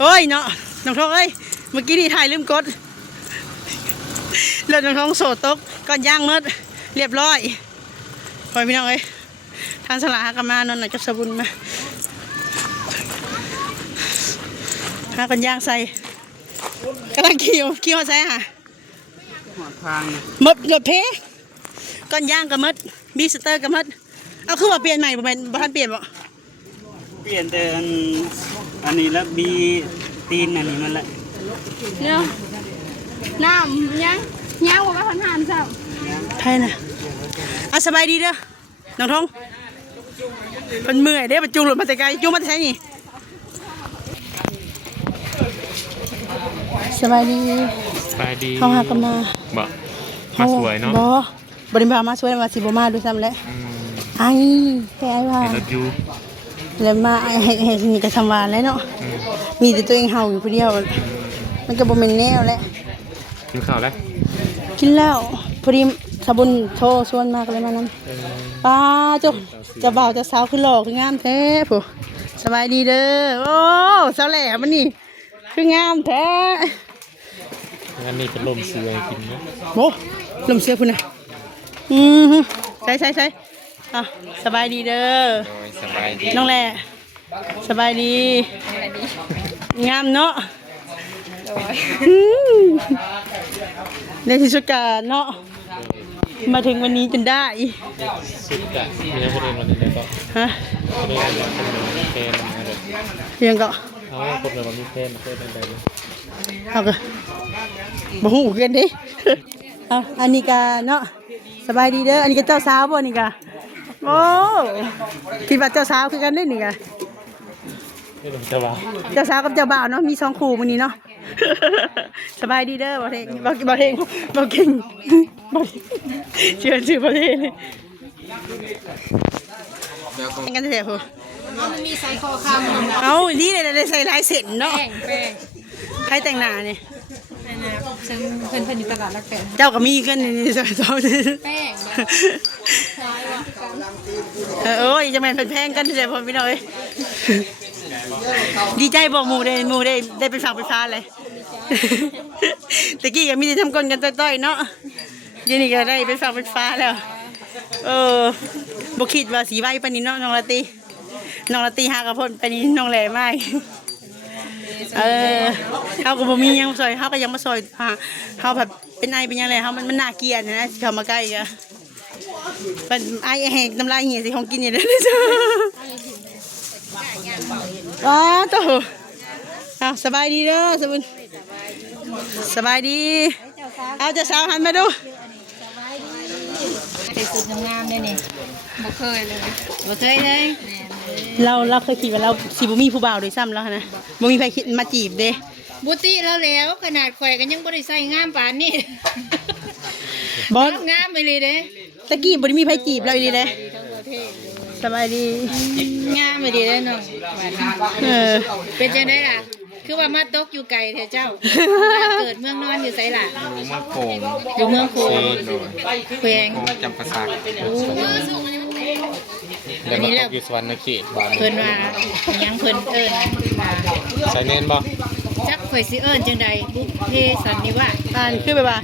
โอ้ยเนาะน้องทองเอ้ยเมื่อกี้นี่ถ่ายลืมกดเลือดน้องทองโสดตกก้อนย่างมืดเรียบร้อยพอพี่น้องเอ้ยทานสลากันมานอนหน่อยกับสบุนมาหากันย่างใส่กำลังเคี่ยวใส่ค่ะมดเดือดเพก้อนย่างกับมดบีสเตอร์กับมดเอาคือว่าเปลี่ยนใหม่บ่เป็นบ้านเปลี่ยนบ่เปลี่ยนแต่อันนี้แล้วบีตีนอันนี้มันละเนี่ยน้ำยังว่าพันหันเจ้าใช่น่ะเอาสบายดีเด้อน้องทองเป็นเมื่อยเด้อมันจูงหลุดมาแต่ไกลจูงมาแต่ไหนนี่สบายดีเขาหากันมามาสวยเนาะบริบามาสวยมาสิบมาดูซ้ำแล้วไอ้แค่ว่าแล้วมาให้นี่ก็ทำวานแล้วเนาะมีแต่ตัวเองเห่าอยู่คนเดียวมันก็บ่เป็นแนวแล้วกินข้าวแล้วกินแล้วพอดีสบุนโทรชวนมากเลยมานั้นป้าจะเบาจะสาวขึ้นหลอกคืองามแท้ผู้สบายดีเด้อโอ้สาวแหล่มันนี่คืองามแท้อันนี้เป็นลมเสือกินนะโอ้ลมเสือคุณนะใช่อ่ะสบายดีเด้อสบายดีน้องแหล่สบายดีงามเนาะในที่สุดการเนาะมาถึงวันนี้จนได้สุดอะมีนักเรียนวันนี้ก็ฮะเรียนเทนอะไรเรียนก็เอาคนแบบมีเทนเป็นแบบเอาก็บ่ฮู้กันดิเอาอันนี้ก็เนาะสบายดีเด้ออันนี้ก็เจ้าสาวบ่นี่ก็โอ้คิดว่าเจ้าสาวคือกันได้นี่ก็เจ้าสาวกับเจ้าบ่าวเนาะมี2คู่มื้อนี้เนาะสบายดีเด้อบ่เทงบ่เก่งเชื่อบ่เทงกันแท้ๆพุ่นมันมีใส่คอคำเอานี่ได้ใส่ลายเส้นเนาะแป้งใครแต่งหน้านี่ซึ่งเพิ่นอยู่ตลาดรักแก่เจ้าก็มีกันนี่ซอยแป้งโอ้ยจะแม่นแพงกันแท้ๆพ่อพี่น้อยดีใจบอกหมู่ได้ไปฟังไปฟ้าเลยตะกี้ยังมีแต่ทำกลกันต้อยๆเนาะยันนี่ก็ได้ไปฟังไปฟ้าแล้วบคิดว่าสีใบปานนี้เนาะน้องละตีหากระพนปานนี้น้องแหล่มากเขาก็บ่มียังซอยเขาก็ยังมาซอยเขาแบบเป็นไอเป็นยังไงเขามันน่าเกลียดนะเขามาใกล้กันเป็นไอแหกน้ำลายเหี้ยสิของกินอย่างนี้เลยจ้ะว้าตัวเอาสบายดีเด้อสบายดีเอาจะสาวหันมาดูแต่สุดงามเลยนี่บ่เคยเลยเราเคยคิดว่าเราสิบ่มีผู้บ่าวด้วยซ้ำแล้วนะบ่มีใครคิดมาจีบเด้บุติแล้วขนาดข่อยกันยังบ่ได้ใส่งามปานนี้บ่งามไปเลยเด้ตะกี้บ่ได้มีใครจีบเราอีหลีเด้สบายดีงามไปดีเด้น้องเป็นจังได๋ล่ะคือว่ามาตกอยู่ไกลแท้เจ้าเกิดเมืองนอนอยู่ไสล่ะอยู่เมืองโขงแขวงจำภาษาอันนี้แล้วอยู่สวรรค์เขตบ้านเพิ่นว่ายังเพิ่นเอิ้นใส่เน้นบ่จักข่อยสิเอิ้นจังใดบุพเพสันนิวาสคือแบบว่า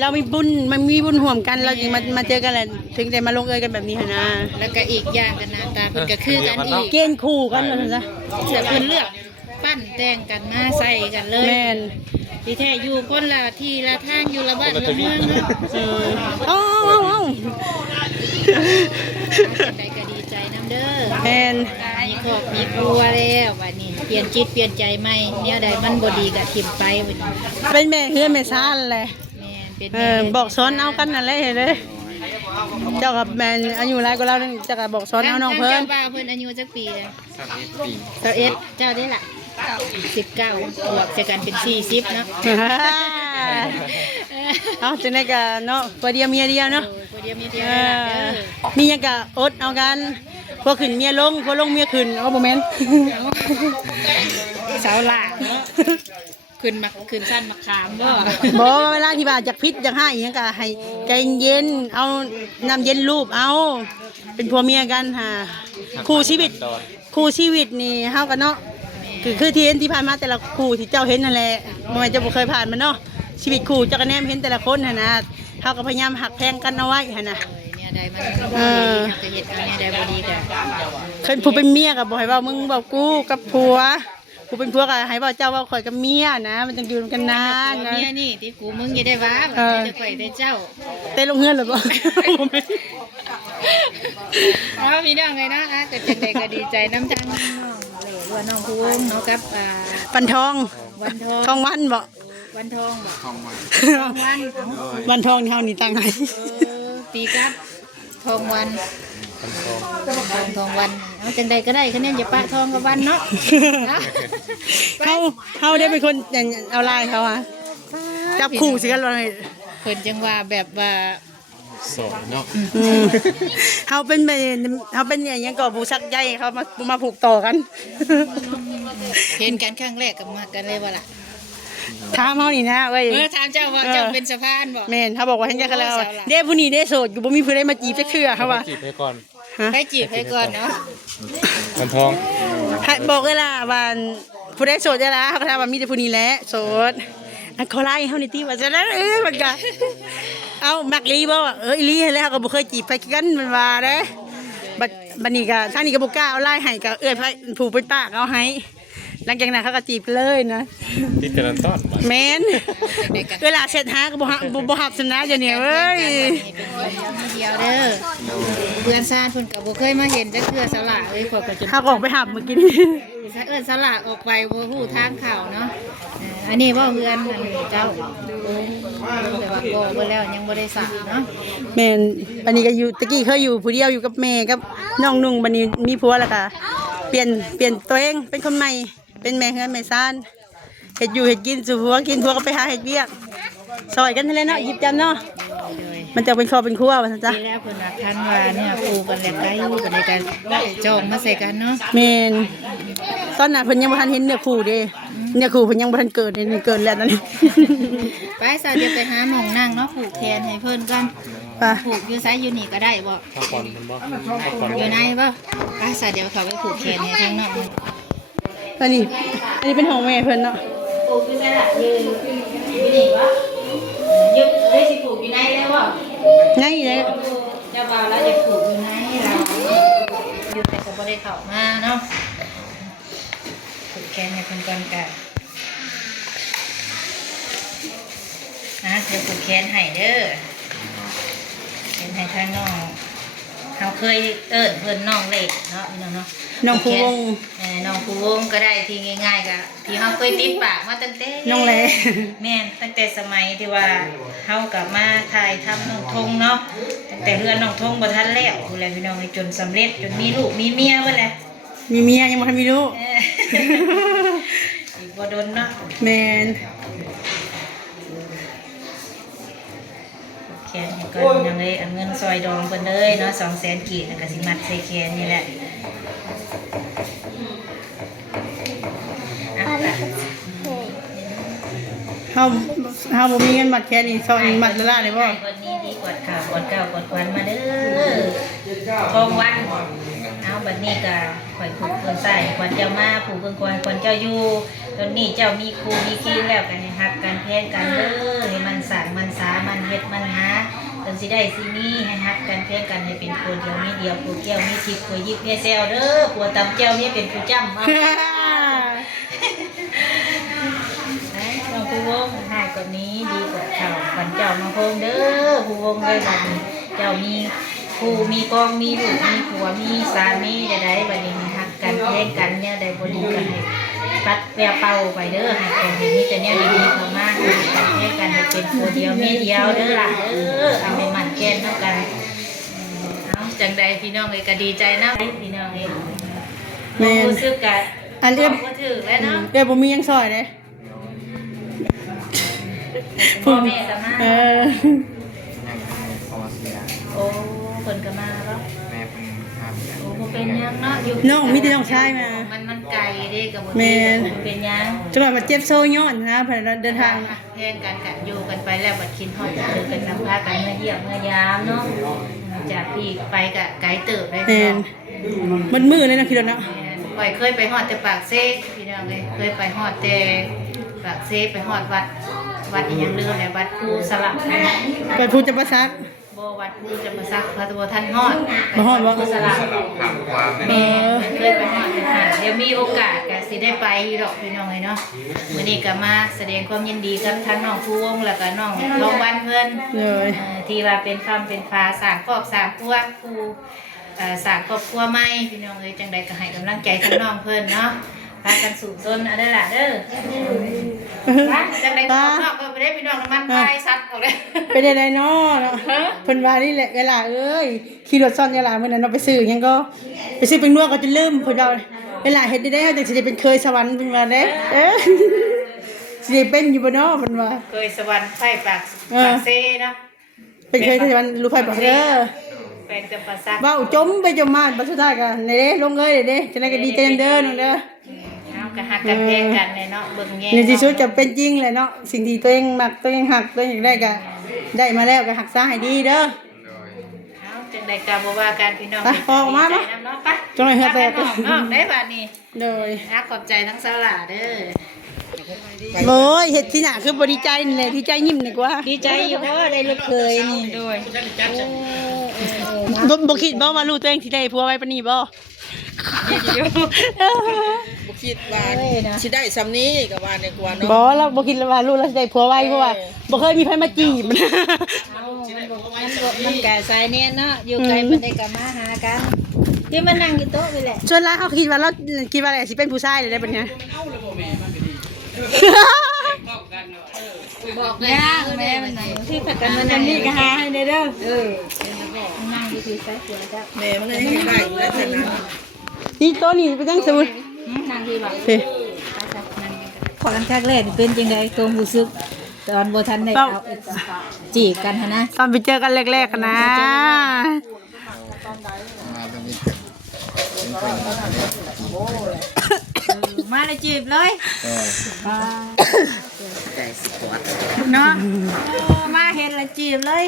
เรามีบุญมันมีบุญห่วมกันเราจึงมาเจอกันแหละถึงได้มาลงเอยกันแบบนี้นะแล้วก็อีกอย่างกันหน้าตาเพิ่นก็คือกันอีกเกณฑ์คู่กันว่าซั่นซะเพิ่นเลือกปั้นแต่งกันมาใส่กันเลยแม่นที่แท้อยู่คนละที่ละทางอยู่ละบ้านละเมืองเนาะใดก็ดีใจนำเด้อแม่นมีครอบมีครัวแล้วบัดนี้เปลี่ยนจิตเปลี่ยนใจใหม่แนวใดมันบ่ดีก็ทิ่มไปบัดนี้เป็นแม่เฮือนแม่ซ่านแหละบอกสอนเอากันนั่นแหละเห็นเลยเจ้ากับแม่อายุไรก็แล้วนี่เจ้ากับบอกสอนเอาน้องเพิ่นเจ้าบ่าวเพิ่นอายุจักปีแล้ว21เจ้าได้ล่ะ19บวกจะกันเป็น40เนาะเอาจังได๋ก็เนาะบ่เดียวเมียเดียวเนาะบ่เดียวเมียเดียวมีหยังก็อดเอากันพอขึ้นเมียลงพอลงเมียขึ้นเอาบ่แม่นสาวหล่าขึ้นสั้นมาขามบ่เวลาที่ว่าอยากพิษอยากให้อีหยังก็ให้ใจเย็นเอาน้ำเย็นรูปเอาเป็นผัวเมียกันค่ะคู่ชีวิตนี่เฮากันเนาะ คือ คือที่เห็นที่ผ่านมาแต่ละคู่ที่เจ้าเห็นนั่นแหละบ่แม่นจะบ่เคยผ่านมันเนาะชีวิตคู่เจ้าก็แนมเห็นแต่ละคนหั่นนะเฮาก็พยายามหักแพงกันเอาไว้หั่นน่ะ เนี่ยใดมันบ่ดีจะเฮ็ดเอาเนี่ยใดบ่ดีก็ เคยผู้เป็นเมียก็บ่ให้เว้ามึงเว้ากูกับผัวผู้เป็นผัวก็ให้เว้าเจ้าเว้าข่อยกับเมียนะมันต้องอยู่กันนานนะ เนี่ยนี่ที่กูมึงอย่าได้ว่าจะข่อยได้เจ้า เต้นลงเฮือนหรือบ่ เอาพี่น้องไงเนาะก็จังได๋ก็ดีใจน้ำจังน้องหรือว่าน้องภูวงเนาะกับปันทอง วันทอง ทองวันบ่ วันทองบ่ทองวัน วันทองนี่เฮานี่ตั้งให้ ตีกับทองวันทองวันเอาจังใดก็ได้คะแนนอย่าปะทองกับวันเนาะ เขาได้เป็นคนเอาลายเขาอะจับคู่สิกันเลย เพิ่นจังว่าแบบว่า สอนเนาะ เขาเป็นอย่างนี้ก็บูชักใหญ่เขามาผูกต่อกัน เห็นกันครั้งแรกกับมากันเลยว่าล่ะ ถามเขานี่นะเว้ย ถามเจ้าว่าเจ้าเป็นสะพานบ่ แม่นเขาบอกว่าเห็นกันแล้วเด้ผู้นี้ได้โสดอยู่บ่มีผู้ใดมาจีบจักเทื่อเขาว่า จีบให้ก่อน ให้จีบให้ก่อนเนาะ มันทอง บอกเลยล่ะว่าผู้ใดโสดจะละเขาก็ถามว่ามีแต่ผู้นี้แหละโสดอันขอไล่เฮานี่ติว่าจะได้มันก็เอามักลีบ่อีลีแล้วเขาก็บ่เคยจีบไปกันมันว่าเด้บัดนี้ก็ทางนี้ก็บ่กล้าเอาไล่ให้ก็เอื้อยไผผู้เป็นปากเอาให้หลังจากนั้นเขาก็จีบเลยนะ ที่แต่ละตอน แม่นเวลาเสร็จหาก็บ่ฮับสนะเดี๋ยวนี้เว้ย เดียวเด้อเพื่อนซ่านเพิ่นก็บ่เคยมาเห็นจักเทื่อสละเอ้ยขอยก็จน เขาก็ออกไปหับเมื่อกี้ สละออกไปบ่ฮู้ทางเข้าเนาะอันนี้บ่เพื่อนอันนี้เจ้าแต่ว่าก็บ่แล้วยังบ่ได้สั่งเนาะ แม่นบัดนี้ก็อยู่ตะกี้เคยอยู่ผู้เดียวอยู่กับแม่กับน้องนุ่งบัดนี้มีผัวแล้วก็เปลี่ยนตัวเองเป็นคนใหม่เป็นแม่เฮือนแม่ซ่านเฮ็ดอยู่เฮ็ดกินสู่ผัวกินผัวก็ไปหาเฮ็ดเวียกซอยกันนั่นแหละเนาะหยิบจำเนาะมันจะเป็นครอบเป็นครัวว่าซั่นจ้ะ ทีแรกเพิ่นว่าคันว่าเนี่ยปูกันแล้วไกลกันได้กันจองมาใส่กันเนาะ แม่นตอนนั้นเพิ่นยังบ่ทันเห็นเนื้อคู่เด้เนื้อคู่เพิ่นยังบ่ทันเกิดเด้นี่เกิดแล้วนั่น ไปซะเดี๋ยวไปหาหม่องนั่งเนาะผูกแขนให้เพิ่นกัน ไป ผูกอยู่ไสอยู่นี่ก็ได้บ่ ข้าวก่อนมันบ่ข้าวก่อน อยู่ในบ่ไปซะเดี๋ยวเขาไปผูกแขนให้ทางนอก อันนี้เป็นของแม่เพิ่นเนาะ ผูกอยู่ไสล่ะอยู่นี่บ่อยู่ได้สิผูกอยู่ในแล้วบ่ ไงเลย เจ้าบ่าวแล้วจะผูกอยู่ในเราอยู่แต่ก็บ่ได้เข้ามาเนาะผูกแขนให้เพิ่นก่อนกันเดี๋ยวผูกแขนให้เด้อแขนให้ทางน้องเขาเคยเอิ้นเพิ่นน้องเล็กเนาะพี่น้องเนาะ น้องผู้วง น้องผู้วงก็ได้ที่ง่ายๆก็ที่เขาเคยติดปากมาตั้งแต่ น้องแล แม่นตั้งแต่สมัยที่ว่าเขากลับมาถ่ายทำน้องทงเนาะตั้งแต่เรือนน้องทงบ่ทันแล้วพู้นแหละพี่น้องจนสำเร็จจนมีลูกมีเมียเบิดแหละ มีเมียยังบ่ทันมีลูก อีกบ่โดนเนาะ แม่น แขนให้ก่อนยังเลยเอาเงินซอยดองเพิ่นเลยเนาะ200,000กีบแล้วก็สิมัดใส่แขนนี่แหละเฮาบ่มีเงินบัตรแค่นี้ซอยมัดละลาได้บ่ คนนี้ดีกว่าข่าวกดเก่ากดควันมาเด้อทองวันเอาบัดนี้ก็ข่อยผูกเพิ่นใส่ควันเจ้ามาผูกเพิ่นควันเจ้าอยู่ตอนนี้เจ้ามีครูมีคีแล้วกันให้ฮักกันแพนกันเด้อให้มันสร้างมันสามันเฮ็ดมันหาจนสิได้สิมีให้ฮักกันแพนกันให้เป็นคนเดียวมีเดียวผู้แก้วมีทิพย์ผู้ยิบเมียแซวเด้อผัวตำแก้วเมียเป็นผู้จ้ำเอาน้องผู้วงหายกว่านี้ดีกว่าเก่าขวัญเจ้ามาโฮมเด้อผู้วงเลยบัดนี้เจ้ามีผู้มีกองมีลูกมีผัวมีสามีใดๆบัดนี้ฮักกันแย่งกันเนี่ยได้บ่ดีกันให้ปัดแววเป่าไปเด้อให้คนนี้จะเนี่ยดีๆเข้ามาให้กันแย่งกันให้เป็นผู้เดียวมีเดียวเด้อล่ะเด้อเอาไปหมั่นแก้นเท่ากันเอาจังใดพี่น้องเลยก็ดีใจนะพี่น้องเอง แม่น รู้สึกกัน อันเรียบ ก็ถือแล้วเนาะ บ่มีหยังซอยเด้ พ่อแม่ก็มา โอ้คนก็มาเนาะโอ้บ่เป็นหยังเนาะอยู่ น้องมีแต่น้องชายมา มันไกลเด้กับบ่ แม่น เป็นหยัง จังหวะว่าเจ็บโซย้อนนะเพิ่นเดินทาง แทนกันกันอยู่กันไปแล้วบัดคิดฮอดเจอกันสัมภาษณ์กันเมื่อเยี่ยมเมื่อยามเนาะจากพี่ไปก็ไกลเติบได้ แม่ เนาะ นมันมือเลยนะคิดว่าเนาะ แม่น ข่อยเคยไปฮอดแต่ปากเซ่พี่น้องเลยเคยไปฮอดแต่ปากเซ่ไปฮอดวัดอีหยังลืมแหละวัดภูสลับ เกิดพูดจะประซัก บ่วัดภูจะมาซักพระตัวท่านฮอด บ่ฮอดบ่ ภูสลับแม่เคยไปฮอดแต่ค่ะเดี๋ยวมีโอกาสก็สิได้ไปอยู่ดอกพี่น้องเลยเนาะมื้อนี้ก็มาแสดงความยินดีกับทั้งน้องภูวงแล้วก็น้องทองวันเพิ่น เลย ที่ว่าเป็นคำเป็นฟ้าสร้างครอบสร้างครัวครูสร้างครอบครัวใหม่พี่น้องเอ้ยจังใดก็ให้กำลังใจทั้งน้องเพิ่นเนาะพากันสู่ต้นอันนั้นล่ะเด้อจังใดก็นอกก็ไปได้พี่น้องน้ำมันพายซัดออกเลย เป็นได้เนาะเพิ่นว่านี่แหละเวลาเอ้ยขี่รถซ่อนเวลามื้อนั้นเราไปซื้อหยังก็ไปซื้อเป็นนัวก็จะลืมเพิ่นว่าเวลาเฮ็ดได้เฮาจังสิได้เป็นเคยสวรรค์เพิ่นว่าเด้สิได้เป็นอยู่บ่เนาะเพิ่นว่า เคยสวรรค์ไฟปากเซเนาะ เป็นเคยสวรรค์ลูกไผบ่เด้อ แปลงแต่ภาษา เว้าจมไปจมมาบัดสุดท้ายก็นี่เด้ลงเลยเด้จังได๋ก็ดีใจเด้อน้องเด้อ เอากระหักกันเพลงกันเลยเนาะเบิ่งแย่ ในที่สุดจะเป็นจริงแหละเนาะสิ่งที่ตัวเองมักตัวเองหักตัวเองอยากได้ก็ได้มาแล้วก็หักษาให้ดีเด้อ เอาจังใดก็บ่ว่ากันพี่น้อง ไปออกมาเนาะ เนาะไป จังหน่อยเฮ็ด ไป แต่ น้องได้บัดนี้ โดย ขอบใจทั้งสาวหลาเด้อ โอ้ยเฮ็ดที่หน้าคือบ่ดีใจนี่แหละดีใจยิ้มดีกว่า ดีใจอยู่เพราะว่าได้ลูกเคยนี่โดย บ่คิดบ่ว่าลูกตัวเองสิได้ผัวไว้ปานนี้บ่ บ่คิดว่าสิได้ซำนี้ก็ว่าในกว่าเนาะ บ่เราบ่คิดว่าลูกเราสิได้ผัวไว้เพราะว่าบ่เคยมีไผมาจีบ มันแก่สายเนียนเนาะอยู่ไกลมันได้กลับมาหากันที่มันนั่งอยู่โต๊ะนี่แหละ ส่วนหลายเขาคิดว่าเราคิดว่าอะไรสิเป็นผู้ชายเลยได้บัดเนี้ย บอกแม่มันไหนที่ผักกันมันนี่ก็หาให้ได้เด้อนั่งอยู่ที่สายเสือจ้ะ แม่มันเลยให้ได้อยู่แล้วฉะนั้น นี่ตัวนี้เป็นจังซูน นั่งที่บ่า เฮ้ ขอกันครั้งแรกเป็นจังไดตัวรู้สึกตอนบ่ทันได้เอาจีบกันนะ ตอนไปเจอกันแรกๆนะ มาเลยจีบเลยเนาะมาเห็นแล้วจีบเลย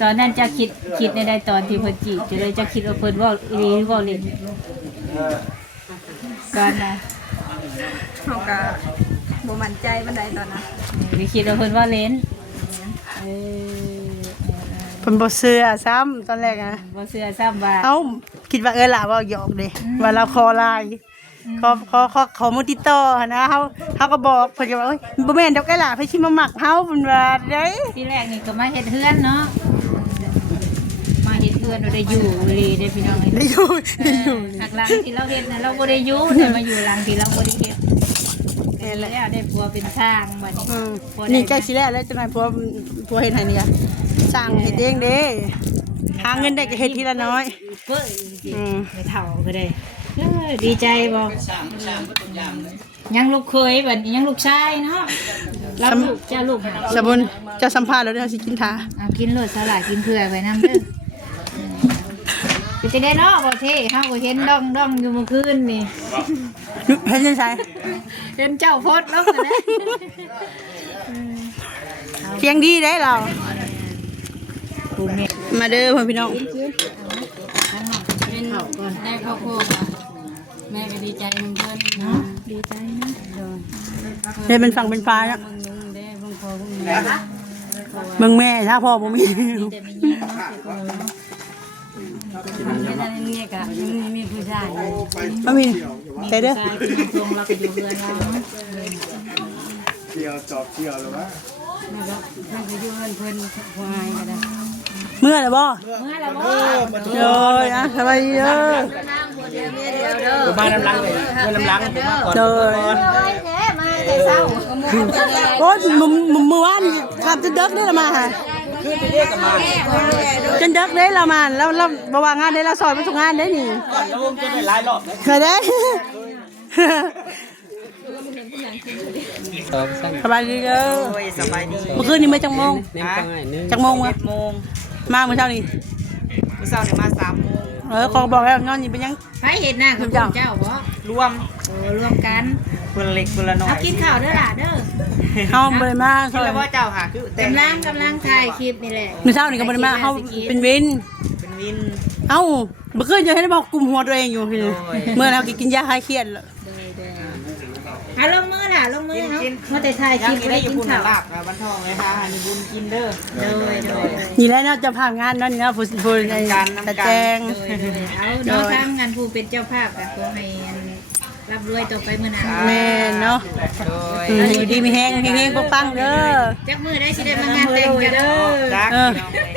ตอนนั้นจะคิดในใดตอนที่เพิ่นจีบจะเลยจะคิดว่าเพิ่นว่าอีหลีว่าเล่นตอนนั้น เขาก็บ่มั่นใจบันไดตอนนั้น ไม่คิดว่าเพิ่นว่าเล่น เพิ่นบ่เชื่อซ้ำตอนแรกอ่ะ บ่เชื่อซ้ำว่า เอ้าคิดว่าล่ะว่าหยอกเด้ว่าเราคอลายขอมือติดต่อนะเขาก็บอกเพิ่นก็ว่าโอ๊ยบ่แม่นดอกล่ะเพิ่นสิมามักเฮาเพิ่นว่าเด้ ที่แรกนี่ก็มาเฮ็ดเฮือนเนาะมาเฮ็ดเฮือนเราได้อยู่เลยได้พี่น้อง ได้อยู่ หักหลังที่เราเฮ็ดน่ะเราบ่ได้อยู่แต่มาอยู่หลังที่เราบ่ได้เฮ็ดแล้วได้ผัวเป็นช่างบัดนี้ นี่ใกล้สิแล้วจังได๋ผัวเฮ็ดให้นี่ก็สร้างเฮ็ดเองเด้หาเงินได้ก็เฮ็ดทีละน้อย เว้ยไม่เฒ่าก็ได้ดีใจบ่ยังลูกเคยบัดนี้ยังลูกชายเนาะรับลูกเจ้าลูก สบุญเจ้าสัมภาษณ์แล้วเด้อสิกินทา เอากินโลดสลัดกินเผื่อไปนำเด้อไปได้เนาะบ่เท่เฮาก็เห็นด้องอยู่เมื่อคืนนี่ เฮ็ดจังไส เห็นเจ้าโพสต์ลงนะ เสียงดีได้เรา ปูเมฆ มาเด้อพ่อพี่น้อง เป็นเขาก่อน ได้ข้าวโพดอะแม่ก็ดีใจมึงเพิ่นเนาะ ดีใจนะ เฮ็ดเป็นฝั่งเป็นฟ้าแล้ว มึงนุ่งได้เพิ่งพอเพิ่งมี เบิ่งแม่ถ้าพ่อบ่มี แต่ไม่ยินเนาะ แค่นั้นเนี่ยกะมีผู้ชาย บ่มีใส่เด้อ ตายที่ตรงเราไปอยู่เรือนเราเนาะ แม่ก็แม่ก็อยู่เพิ่นเพิ่นพวายก็ได้ เมื่อแล้วบ่ เมื่อเราบ่ โดยอ่ะสบายดีเด้อ บ้านน้ำลังเลยเงินน้ำลังผมมาก่อน โดย แท้มาแต่เช้า โอ้ยมื้อวานขับจนดึกเด้อละมาหา ขึ้นไปเรียกกันมา จนดึกเด้อละมาแล้วบ่ว่างานได้ละซอยไปทุกงานได้นี่ ก่อนแล้วผมจะได้หลายรอบเลย เคยได้ สบายดีเด้อ โอ้ยสบายดี เมื่อคืนนี้มาจังโมงจังโมงวะ โมง มาเมื่อเช้านี้ มื้อเช้านี่มา3โมง ขอบอกแล้วนอนนี่เป็นยัง ไผเห็นหน้าของเจ้าบ่ รวม รวมกัน คนเล็กคนละน้อ เอา ย กินข้าวเด้อล่ะเด้อ เฮาบ่ได้มา คิดแล้วว่าเจ้าหาคือแต่ง กำลังถ่ายคลิปนี่แหละ เมื่อเช้านี่ก็บ่ได้มาเฮาเป็นวิน เป็นวิน เอ้า เมื่อคืนยังให้ได้บอกกลุ่มหัวตัวเองอยู่พี่เลยเมื่อเรากินยาคลายเครียดแล้ว เอาลงมือล่ะลงมือเนาะมาแต่ถ่ายคลิปบ่ได้กินข้าว ลาบนะบ้านทองเลยค่ะอันนี้บุญกินเด้อ โดย นี่แหละเนาะจะผ่านงานเนั่นนี่เนาะผู้ในตะแจง เอาเนาะทางงานผู้เป็นเจ้าภาพก็ขอให้รับรวยต่อไปมื้อหน้า แม่เนาะอยู่ดีมีแห้งแห้งปังเด้อ จักมื้อได้สิได้มางานแต่งกันเด้อ จัก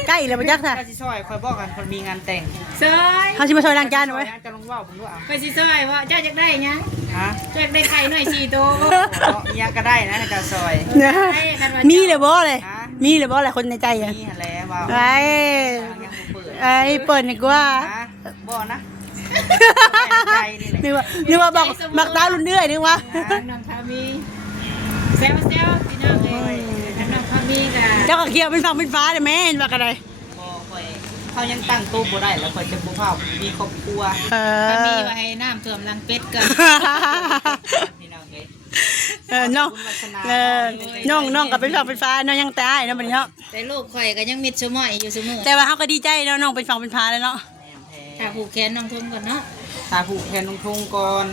ใกล้แล้วบ่จักค่ะ ก็สิซอยคอยบอกกันคนมีงานแต่ง ซอย เขาสิมาช่วยล้างจานไว้ จะลงว่าวผมด้วยอ่ะ ไปสิซอยว่าเจ้าจักได้หยัง ฮะ เจ้าจักได้ไข่หน่อย4โต เมียก็ได้นะจะซอย มีเลยบ่เลยมีเลยบ่อะไรคนในใจอ่ะ นี่แล้วว่าว ไอ้ ยังเปิด ไอ้เปิดดีกว่า ฮะบ่นะใจนี่แหละ นึกว่าบอกมักตาลุ่นเดือยนึกว่า น้องพามีแซวพี่น้องเอ้ยน้องพามีก็ เจ้าก็เคี้ยวเป็นฝั่งเป็นฟ้าเลยแม่เห็นว่ากันเลย บ่คอยเขายังตั้งตู้บ่ได้แล้วคอยจะบ่เผามีครอบครัว พามีว่าให้น้ำท่วมรังเป็ดกัน พี่น้องเอ้ย น้องน้องกับเป็นฝั่งเป็นฟ้าน้องยังตายเนาะบัดนี้เนาะ แต่ลูกข่อยก็ยังมิดสมอยอยู่เสมอ แต่ว่าเขาก็ดีใจเนาะน้องเป็นฝั่งเป็นฟ้าเลยเนาะ ถ้าผูกแขนน้องทุ่งก่อนเนาะ ตาผูกแทนน้องทงก่อน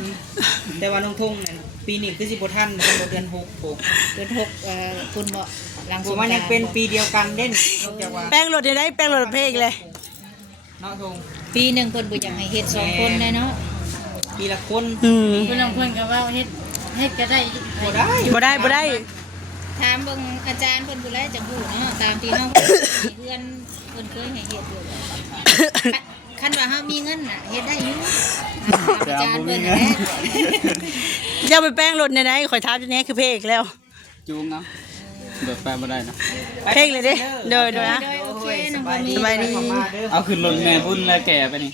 แต่ว่าน้องทงเนี่ยปีนี้คือสิบ่ทันเป็นเดือน6ปุ๊บ เดือน6คุณบ่หลัง ผ ส ม ง ว่ายั ก ง รานต์ เป็นปีเดียวกันเด่นจากว่า แป้งรถได้แป้งรถเพลงเลย เนาะทง ปีหนึงเพิ่นบ่อยากให้เฮ็ด2คนเลยเนาะ ปีละคน เพิ่นเพิ่นก็ว่าเฮ็ดก็ได้ บ่ได้ บ่ได้ ถามเบิ่งอาจารย์เพิ่นผู้ใดจังฮู้เนาะตามที่น้องเพื่อนเพิ่นเคยให้เฮ็ดอยู่คันว่าเฮามีเงินน่ะเฮ็ดได้อยู่อาจารย์เพิ่นนั่นแหละ จะไปแป้งรถไหนๆข่อยถามจังนี้คือเพลงแล้ว จูงเนาะเบิดแปลบ่ได้เนาะ เพลงเลยเด้โดยนะ โอเคน้องพามี สบายดี เอาขึ้นรถแม่บุญแล้วแก่ไปนี่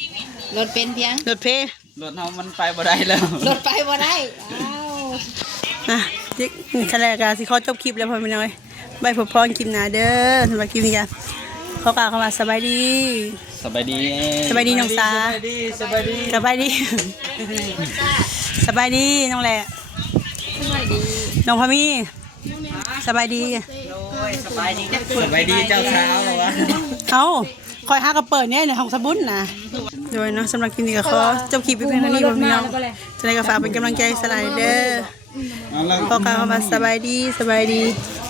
รถเป็นเพียง รถเพลง รถเฮามันไปบ่ได้แล้ว รถไปบ่ได้อ้าว อ่ะทะเลกาสิขอจบคลิปแล้วพอไปหน่อยใบผพรคลิปหนาเด้อสำหรับคลิปนี้กันขอกล่าวคำว่าสบายดี สบายดี สบายดีน้องสา สบายดี สบายดี สบายดีน้องแหละ สบายดี น้องพามีสบายดี โอ้ยสบายดีจัก สบายดีเจ้าสาวเหรอวะ เอาคอยหากระเปิดเนี่ยในห้องสบุนนะโดยเนาะสำหรับคลิปนี้ก็ขอจบคลิปไปเพียงเท่านี้พ่อพี่น้องจะได้ก็ฝากเป็นกำลังใจสลายเด้อ เอาแล้ว ขอกล่าวคำว่าสบายดีสบายดี ส